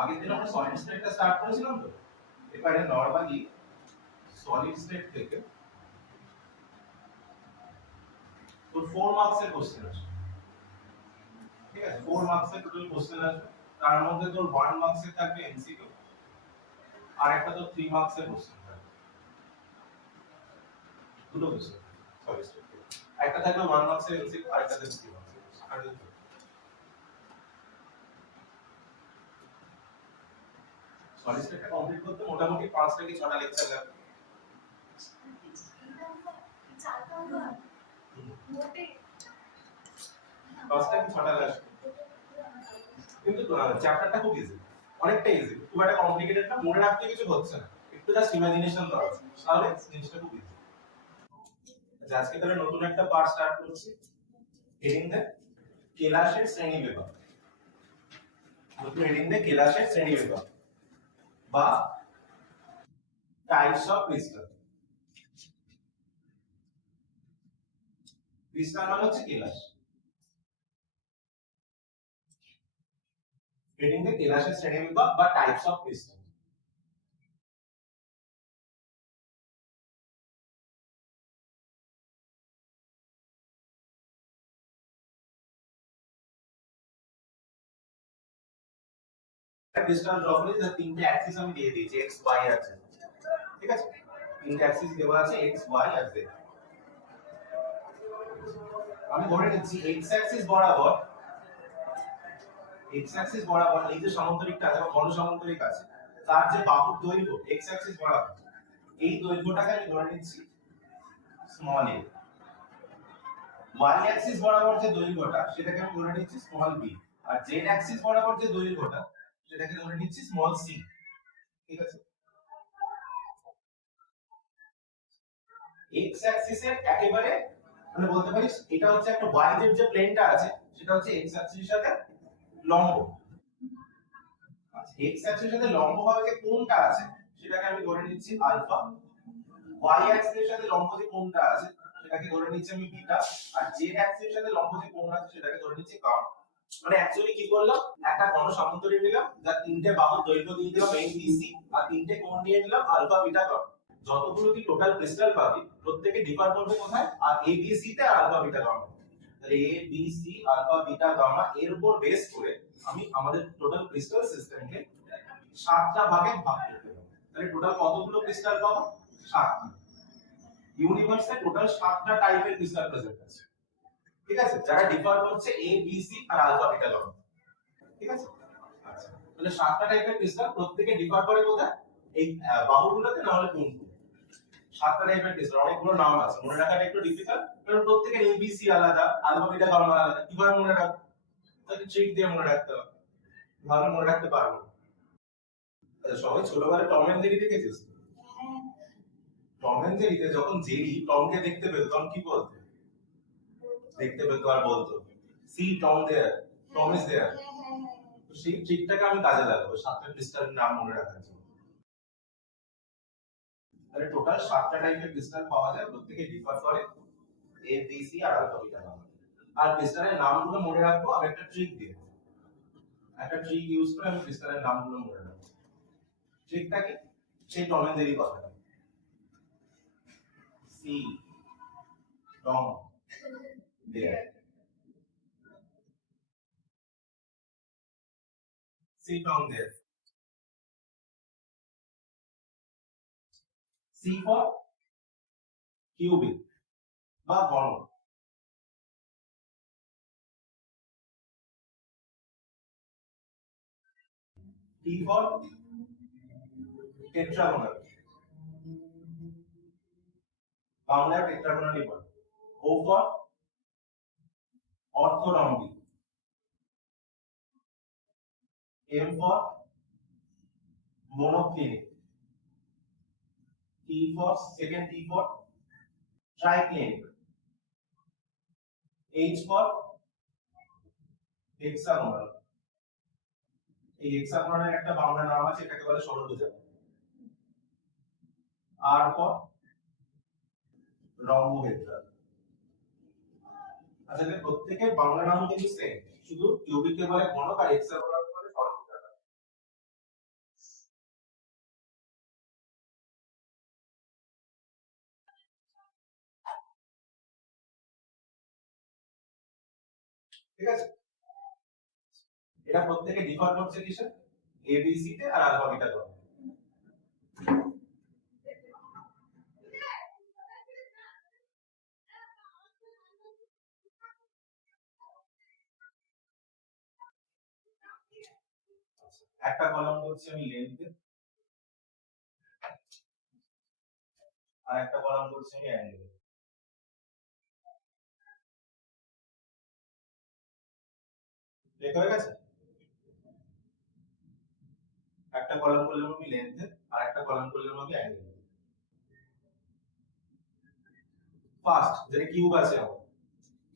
আগের দিন আমরা সলিড স্টেটটা স্টার্ট করেছিলাম তো, এবারে নরমালি সলিড স্টেট থেকে তো 4 মার্কসের কোশ্চেন আছে, ঠিক আছে? 4 মার্কসের টোটাল কোশ্চেন আছে, তার মধ্যে তোর 1 মার্কসের থাকবে এমসিকিউ, আর একটা তো 3 মার্কসের কোশ্চেন থাকবে, দুটো কোশ্চেন সলিড স্টেট থেকে। একটা থাকবে 1 মার্কসের এমসিকিউ, আর একটা থাকবে 3 মার্কসের কোশ্চেন। আর সলিড স্টেটটা কমপ্লিট করতে মোটামুটি 5 থেকে 6টা লেকচার লাগবে। ফার্স্ট টাইম 6টা লাগবে, কিন্তু চ্যাপ্টারটা খুব ইজি, অনেকটা ইজি, খুব একটা কমপ্লিকেটেড না, মনে রাখতে কিছু হচ্ছে না, একটু জাস্ট ইমাজিনেশন দরকার, তাহলে জিনিসটা খুব ইজি। আজকে তাহলে নতুন একটা পার্ট স্টার্ট করছি, হেডিং দে কেলাসের শ্রেণী বিভাগ। নতুন হেডিং দে কেলাসের শ্রেণী বিভাগ বা টাইপস অফ ক্রিস্টাল। ক্রিস্টাল মানে হচ্ছে কেলাস। হেডিং দে কেলাসের শ্রেণী বিভাগ বা types of crystal. Crystal draw করি, যে তিনটে অ্যাক্সিস আমি দিয়ে দিয়েছি, এক্স ওয়াই আর জেড, ঠিক আছে? তিনটে অ্যাক্সিস দেওয়া আছে, এক্স ওয়াই আর জেড। আমি ধরে নিচ্ছি এক্স অ্যাক্সিস বরাবর, এক্স অ্যাক্সিস বরাবর এই যে সমান্তরিকটা আছে বা ঘন সমান্তরিক আছে, তার যে বাহুর দৈর্ঘ্য এক্স অ্যাক্সিস বরাবর, এই দৈর্ঘ্যটাকে আমি ধরে নিচ্ছি স্মল এ। ওয়াই অ্যাক্সিস বরাবর যে দৈর্ঘ্যটা সেটাকে আমি ধরে নিচ্ছি স্মল বি, আর জেড অ্যাক্সিস বরাবর যে দৈর্ঘ্যটা সেটাকে ধরে নিচ্ছি স্মল সি, ঠিক আছে? এক্স অ্যাক্সিসের একেবারে মানে বলতে পারিস এটা হচ্ছে একটা ওয়াই জেড যে প্লেনটা আছে সেটা হচ্ছে এক্স অ্যাক্সিসের সাথে লম্ব। আচ্ছা, এক্স অ্যাক্সিসের সাথে লম্বভাবে যে কোণটা আছে সেটাকে আমি ধরে নিচ্ছি আলফা, ওয়াই অ্যাক্সিসের সাথে লম্ব যে কোণটা আছে সেটাকে ধরে নিচ্ছি আমি বিটা, আর জেড অ্যাক্সিসের সাথে লম্ব যে কোণ আছে সেটাকে ধরে নিচ্ছি গামা। মানে অ্যাকচুয়ালি কি করলাম, একটা ঘন সমান্তরিক নিলাম যার তিনটে বাহুর দৈর্ঘ্য দিয়ে দিলাম এ বি সি, আর তিনটে কোণ নিয়ে নিলাম আলফা বিটা গামা। যতগুলো কি টোটাল ক্রিস্টাল পাবি প্রত্যেকে ডিফার করবে কোথায়, আর এ বি সি তে আর আলফা বিটা গামা। তাহলে A B C alpha beta gamma এর উপর বেস করে আমি আমাদের টোটাল ক্রিস্টাল সিস্টেমকে 7টা ভাগে ভাগ করতে পারবো। তাহলে টোটাল কতগুলো ক্রিস্টাল পাবো? 7টা। ইউনিভার্সে টোটাল 7টা টাইপের ক্রিস্টাল প্রেজেন্ট আছে, ঠিক আছে? যারা ডিফার করছে এ বি সি আর আলফা বিটা গামা, ঠিক আছে? আচ্ছা, তাহলে 7টা টাইপের ক্রিস্টাল প্রত্যেকে ডিফার করে কোথায়? এই বাহুগুলোতে, না হলে কোণ। 7টা টাইপের ক্রিস্টাল, অনেকগুলো নাম আছে, মনে রাখাটা একটু ডিফিকাল্ট, কারণ প্রত্যেকের এবিসি আলাদা, আলফা বিটা গামা আলাদা, কিভাবে মনে রাখবো? তাহলে ট্রিক দিয়ে মনে রাখতে হবে, ভালো মনে রাখতে পারবো। আচ্ছা, সবাই ছোটবেলায় টম এন্ড জেরি দেখেছিস? টম এন্ড জেরিতে যখন জেরি টমকে দেখতে পেত তখন কি বলতো? দেখতে পেত আর বলতো see Tom there, Tom is there. তো সেই ট্রিকটাকে আমি কাজে লাগাবো 7টা ক্রিস্টালের নাম মনে রাখার জন্য। তাহলে টোটাল 7টা টাইপের ক্রিস্টাল পাওয়া যায়, প্রত্যেকে ডিফার করে এ বি সি আর আলফা বিটা গামা। আর ক্রিস্টালের নামগুলো মনে রাখবো আমি একটা ট্রিক দিয়ে, একটা ট্রিক ইউজ করে আমি ক্রিস্টালের নামগুলো মনে রাখবো। ট্রিকটা কি? সেই টম এন্ড জেরি কথাটা, see Tom there, see Tom there. See for cubic বা ঘন, টি ফর টেট্রাগোনাল, বাংলায় টেট্রাগোনালই বলে। O for orthorhombic, M for monoclinic, T for second T for triclinic, H for hexagonal, এই হেক্সাগোনালের একটা বাংলা নাম আছে, এটাকে বলে ষড়ভুজা। R for rhombohedral। আচ্ছা, প্রত্যেকের বাংলা নাম কিন্তু সেম, শুধু কিউবিককে বলে ঘনক আর হেক্সাগোনাল ঠিক আছে, এটা প্রত্যেকে ডিফার করছে কিসে, এ বি সি তে আর আলফা বিটা তে। একটা কলাম করছি আমি লেন্থে, আর একটা কলাম করছি আমি অ্যাঙ্গেলে। লেখা হয়ে গেছে, একটা কলাম করলাম আমি লেন্থে, আর একটা কলাম করলাম আমি অ্যাঙ্গেলে। ফার্স্ট যেটা কিউব আছে আমার,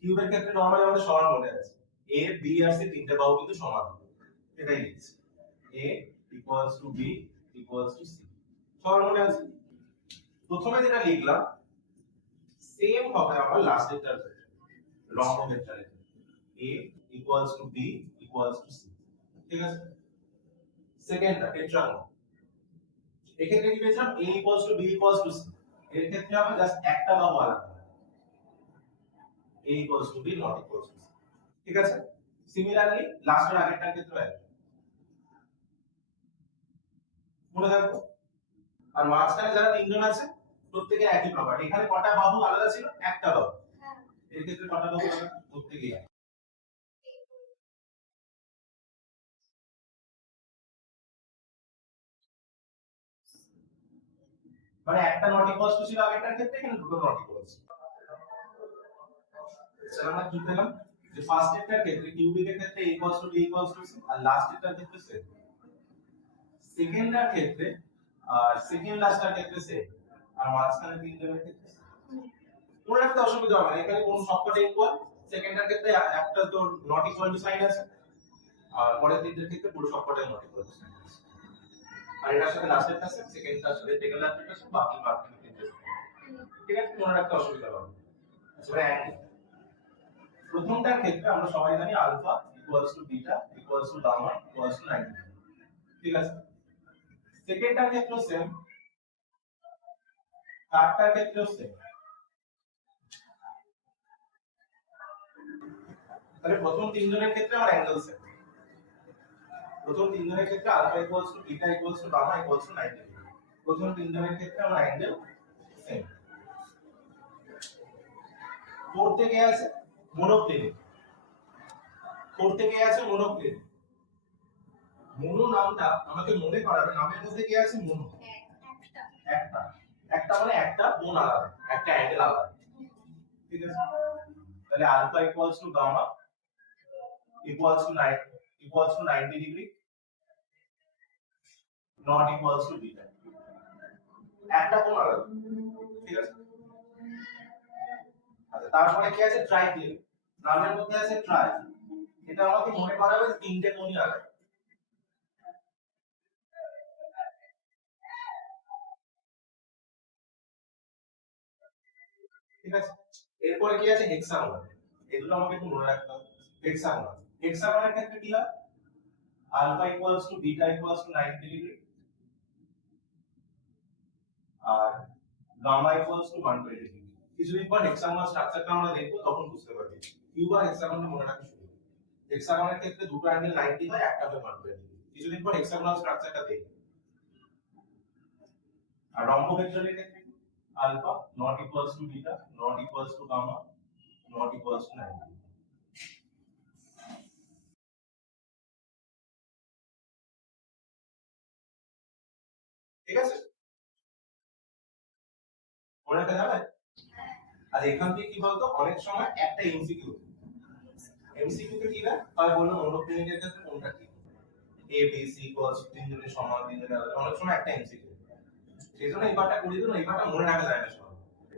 কিউবের ক্ষেত্রে নরমালি আমাদের সমান মনে আছে, এ বি আর সি তিনটে বাহু কিন্তু সমান, এটাই লিখছি, A equals to B equals to C, সমান মনে আছে। প্রথমে যেটা লিখলাম সেম হবে আমার লাস্টেরটার ক্ষেত্রে, লম্ব ভেক্টরের ক্ষেত্রে, A equals to B equals to C, ঠিক আছে। সেকেন্ডটা টেট্রাগন, এক্ষেত্রে কি পেয়েছিলাম, a equals to b equals to c, এর ক্ষেত্রে আমরা জাস্ট একটা বাহু আলাদা, a equals to b not equals to c, ঠিক আছে। সিমিলারলি লাস্টের আগেরটার ক্ষেত্রে হয়, মনে রাখবো। আর মাঝখানে যারা তিনজন আছে প্রত্যেকের একই প্রপার্টি, এখানে কটা বাহু আলাদা ছিল, একটা বাহু, এর ক্ষেত্রে কটা বাহু আলাদা, প্রত্যেকেই এক। মানে একটা নট ইকুয়ালস টু ছিল আগেরটার ক্ষেত্রে, এখানে দুটো নট ইকুয়ালস। তাহলে আমরা কি পেলাম, যে ফার্স্ট এটার ক্ষেত্রে কিউবিকের ক্ষেত্রে a equals to b equals to c, আর লাস্ট এটার ক্ষেত্রে সেম। সেকেন্ডটার ক্ষেত্রে আর সেকেন্ড লাস্টটার ক্ষেত্রে সেম, আর মাঝখানে তিনজনের ক্ষেত্রে মনে রাখতে অসুবিধা হবে না, এখানে কোন সবকটা ইকুয়াল, সেকেন্ডটার ক্ষেত্রে একটা তো নট ইকুয়াল টু সাইন আছে, আর পরের তিনটের ক্ষেত্রে পুরো সবকটাই নট ইকুয়াল টু সাইন আছে। আর এটার সাথে লাস্টেরটা আছে, সেকেন্ডটার সাথে সেকেন্ড লাস্টেরটা আছে, বাকি বাকি তিনটে, ঠিক আছে, মনে রাখতে অসুবিধা হবে না। এবার অ্যাঙ্গেল, প্রথমটার ক্ষেত্রে আমরা সবাই জানি alpha equals to beta equals to gamma equals to 90, ঠিক আছে। সেকেন্ডটার ক্ষেত্রেও সেম, থার্ডটার ক্ষেত্রেও সেম। তাহলে প্রথম তিনজনের ক্ষেত্রে আমার অ্যাঙ্গেল সেম, প্রথম তিনজনের ক্ষেত্রে alpha equals to beta equals to gamma equals to 90, প্রথম তিনজনের ক্ষেত্রে আমার অ্যাঙ্গেল সেম। করতে গিয়ে আছে মনোক্লিনিক, করতে গিয়ে আছে মনোক্লিনিক, মনো নামটা আমাকে মনে করাবে, নামের মধ্যে কি আছে, মনো, একটা, একটা মানে একটা কোণ আলাদা, একটা অ্যাঙ্গেল আলাদা, ঠিক আছে। তাহলে alpha equals to gamma equals to 90 degree not equals to beta, একটা কোণ আলাদা, ঠিক আছে। আচ্ছা তারপরে কি আছে, ট্রাইক্লিন, নামের মধ্যে আছে ট্রাই, এটা আমাকে মনে করাবে তিনটে কোণই আলাদা, ঠিক আছে। এরপরে কি আছে, হেক্সাগন, এগুলো আমাকে একটু মনে রাখতে হবে। হেক্সাগন, হেক্সাগনের ক্ষেত্রে কি হয়, alpha equals to beta equals to 90 degree আর গামা ইকুয়ালস টু 120 ডিগ্রি। কিছুদিন পর হেক্সাগোনাল স্ট্রাকচারটা আমরা দেখব, তখন বুঝতে পারবে কিউব আর হেক্সাগন মনে রাখা শুরু। হেক্সাগনের ক্ষেত্রে দুটো অ্যাঙ্গেল 90 হয়, একটা হয় 120 ডিগ্রি। কিছুদিন পর হেক্সাগোনাল স্ট্রাকচারটা দেখব। আর রম্ব ভেক্টরের ক্ষেত্রে alpha not equals to beta not equals to gamma not equals to 90, ঠিক আছে, মনে রাখা যাবে। আর এখান থেকে কি বলতো, অনেক সময় একটা এমসিকিউ, এমসিকিউ তে কি হয় বলুন, মনোক্লিনিকের ক্ষেত্রে কোনটা কি, এ বি সি ইকুয়ালস তিনজনের সমান, তিনজনের আলাদা, অনেক সময় একটা এমসিকিউ, সেই জন্য এই পার্টটা করে দিন, এই পার্টটা মনে রাখা যায় না সব,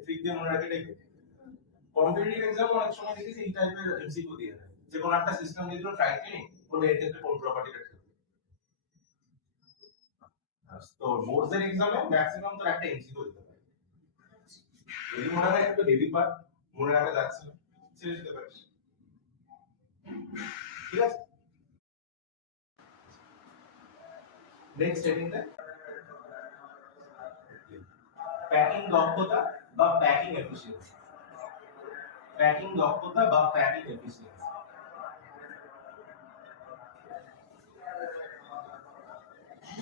ট্রিক দিয়ে মনে রাখলে কম্পিটিটিভ এক্সাম অনেক সময় দেখেছি এই টাইপের এমসিকিউ দিয়ে দেয়, যে কোনো একটা সিস্টেম দিয়ে দিল ট্রাইক্লিনিং, বলে এর ক্ষেত্রে কোন প্রপার্টিটা ঠিক। তো বোর্ডস এর এক্সামে ম্যাক্সিমাম তো একটা এমসিকিউ দিতে পারে, যদি মনে হয় একটু হেভি পার্ট মনে রাখা যাচ্ছে না, ছেড়ে দিতে পারিস, ঠিক আছে। নেক্সট হেডিংটা প্যাকিং দক্ষতা বা প্যাকিং এফিসিয়েন্সি, প্যাকিং দক্ষতা বা প্যাকিং এফিসিয়েন্সি।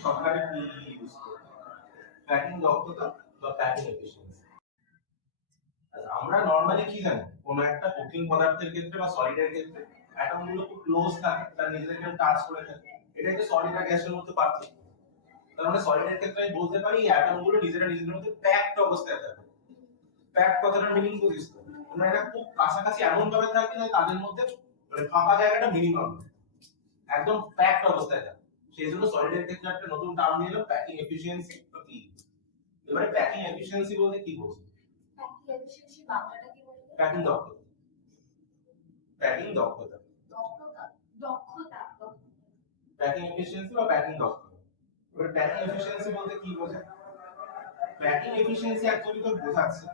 সবটাকে কি ইউজ করব, প্যাকিং দক্ষতা বা প্যাকিং এফিসিয়েন্সি। আমরা নরমালি কি জানি, কোন একটা কঠিন পদার্থের ক্ষেত্রে বা সলিডের ক্ষেত্রে অ্যাটম গুলো খুব ক্লোজ থাকে, তার নিজেদেরকে টাচ করে থাকে, এটা হচ্ছে সলিড আর গ্যাসের মধ্যে পার্থক্য। তার মানে সলিডের ক্ষেত্রে আমি বলতে পারি এই অ্যাটম গুলো নিজেদের মধ্যে প্যাকড অবস্থায় থাকে। প্যাকড কথাটার মিনিং বুঝিস তো, তোমরা এটা খুব কাছাকাছি এমন ভাবে থাকে যে তাদের মধ্যে মানে ফাঁকা জায়গাটা মিনিমাম, একদম প্যাকড অবস্থায় থাকে। সেই জন্য সলিডের ক্ষেত্রে একটা নতুন টার্ম নিয়ে এলো প্যাকিং এফিসিয়েন্সি বা কি। এবারে প্যাকিং এফিসিয়েন্সি বলতে কি বোঝো? প্যাকিং এফিসিয়েন্সি বাংলাটা কি বলবো? প্যাকিং দক্ষতা। প্যাকিং দক্ষতা দক্ষতা দক্ষতা প্যাকিং এফিসিয়েন্সি বা প্যাকিং দক্ষতা। এবারে প্যাকিং এফিসিয়েন্সি বলতে কি বোঝায়? প্যাকিং এফিসিয়েন্সি অ্যাকচুয়ালি তো বোঝাচ্ছে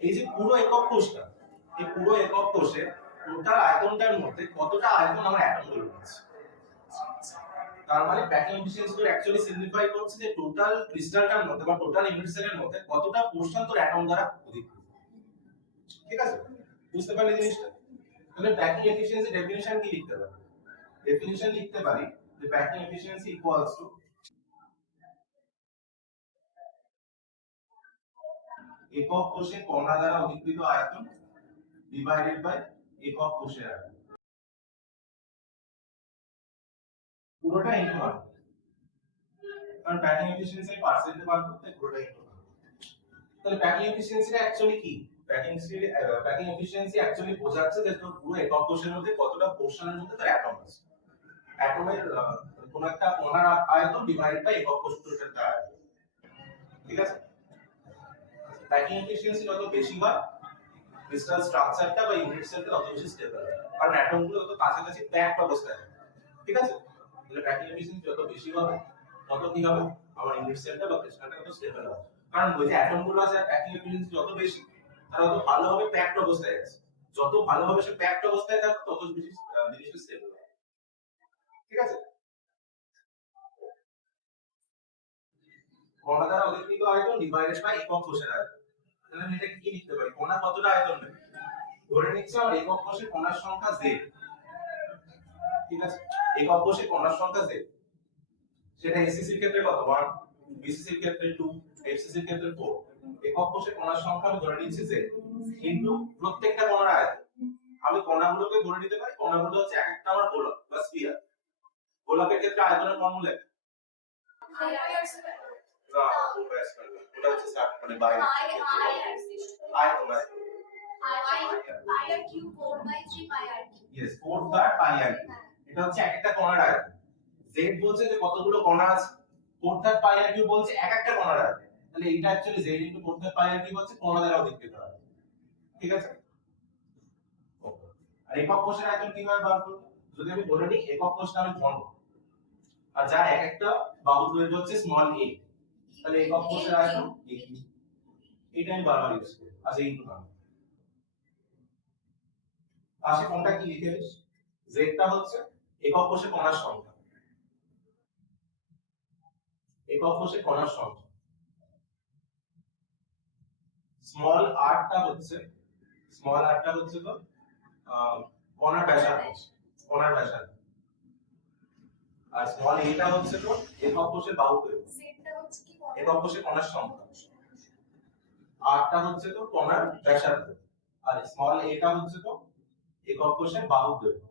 এই যে পুরো একক কোষটা, এই পুরো একক কোষে টোটাল আয়তনটার মধ্যে কতটা আয়তন আমার অ্যাটমগুলো রয়েছে। তার মানে প্যাকিং এফিসিয়েন্সি তো অ্যাকচুয়ালি সিগনিফাই করছে যে টোটাল ক্রিস্টালটার মধ্যে বা টোটাল ইউনিট সেলের মধ্যে কতটা পোরশন তোর অ্যাটম দ্বারা অধিকৃত। ঠিক আছে, বুঝতে পারলে জিনিসটা? তাহলে প্যাকিং এফিসিয়েন্সি ডেফিনিশন কি লিখতে পারি? ডেফিনিশন লিখতে পারি যে প্যাকিং এফিসিয়েন্সি ইকুয়ালস টু একক কোষে কণা দ্বারা অধিকৃত আয়তন ডিভাইডেড বাই একক কোষের আয়তন, পুরোটা ইনটু 1। কারণ প্যাকিং এফিসিয়েন্সি পার্সেন্টে পাবো তাই পুরোটা ইনটু 1। তাহলে প্যাকিং এফিসিয়েন্সিটা অ্যাকচুয়ালি কি? প্যাকিং এফিসিয়েন্সি অ্যাকচুয়ালি বোঝাচ্ছে যে তোর পুরো একক কোষের মধ্যে কতটা পোরশনের মধ্যে তার অ্যাটম আছে। অ্যাটমের কোন একটা কণার আয়তন ডিভাইড বাই একক কোষের আয়তন। ঠিক আছে, প্যাকিং এফিসিয়েন্সি যত বেশি হয় ক্রিস্টাল স্ট্রাকচারটা বা ইউনিট সেলটা তত বেশি স্টেবল হয়, কারণ অ্যাটম গুলো তত কাছাকাছি প্যাকড অবস্থায় থাকে। ঠিক আছে, তাহলে প্যাকিং এফিসিয়েন্সি যত বেশি হবে তত কি হবে, আমার ইউনিট সেলটা বা ক্রিস্টালটা তত স্টেবল হবে। কারণ ওই যে অ্যাটম গুলো আছে প্যাকিং এফিসিয়েন্সি যত বেশি তারা তত ভালোভাবে প্যাকড অবস্থায় আছে। যত ভালোভাবে সে প্যাকড অবস্থায় থাকবে তত বেশি জিনিসটা স্টেবল হবে। ঠিক আছে, কণা দ্বারা অধিকৃত আয়তন ডিভাইডেড বাই একক কোষের আয়তন। তাহলে আমি এটা কি লিখতে পারি? কণা কতটা আয়তন নেবে? ধরে নিচ্ছি আমার একক কোষে কণার সংখ্যা z। ঠিক আছে, একক কোষে কণার সংখ্যা z, সেটা এসিসি এর ক্ষেত্রে কত? 1, বিসিসি এর ক্ষেত্রে 2, এফসিসি এর ক্ষেত্রে 4। একক কোষে কণার সংখ্যা আমি ধরে নিচ্ছি z ইনটু প্রত্যেকটা কণার আয়তন। আমি কণাগুলোকে ধরে নিতে পারি কণাগুলো হচ্ছে এক একটা আমার গোলক বা স্ফিয়ার। গোলকের ক্ষেত্রে আয়তনের ফর্মুলা না, ওটা হচ্ছে মানে বাইরে আয়তন pi r cube 4/3 pi r cube। yes, 4/3 pi r cube। এটা হচ্ছে এক একটা কণার আয়তন। z বলছে যে কতগুলো কণা আছে, 4/3 pi r cube বলছে এক একটা কণার আয়তন। তাহলে এটা actually z 4/3 pi r cube হচ্ছে কণা দ্বারা অধিকৃত আয়তন। ঠিক আছে, আর একক কোষের আয়তন কিভাবে বার করব? যদি আমি ধরে নিই একক কোষটা আমি ঘন, আর যার এক একটা বাহুর দৈর্ঘ্য হচ্ছে স্মল a, তাহলে একক কোষের আয়তন এটা আমি বারবার ইউজ করি। আচ্ছা, ইনটু নাম পাশে কোনটা কি লিখে দিস? z টা হচ্ছে একক কোষে কণার সংখ্যা, একক কোষে কণার সংখ্যা। স্মল r টা হচ্ছে তো কণার ব্যাসার্ধ, কণার ব্যাসার্ধ। আর স্মল a টা হচ্ছে তো একক কোষে বাহু দৈর্ঘ্য, একক কোষে কণার সংখ্যা। r টা হচ্ছে তো কণার ব্যাসার্ধ, আর স্মল a টা হচ্ছে তো একক কোষে বাহু দৈর্ঘ্য।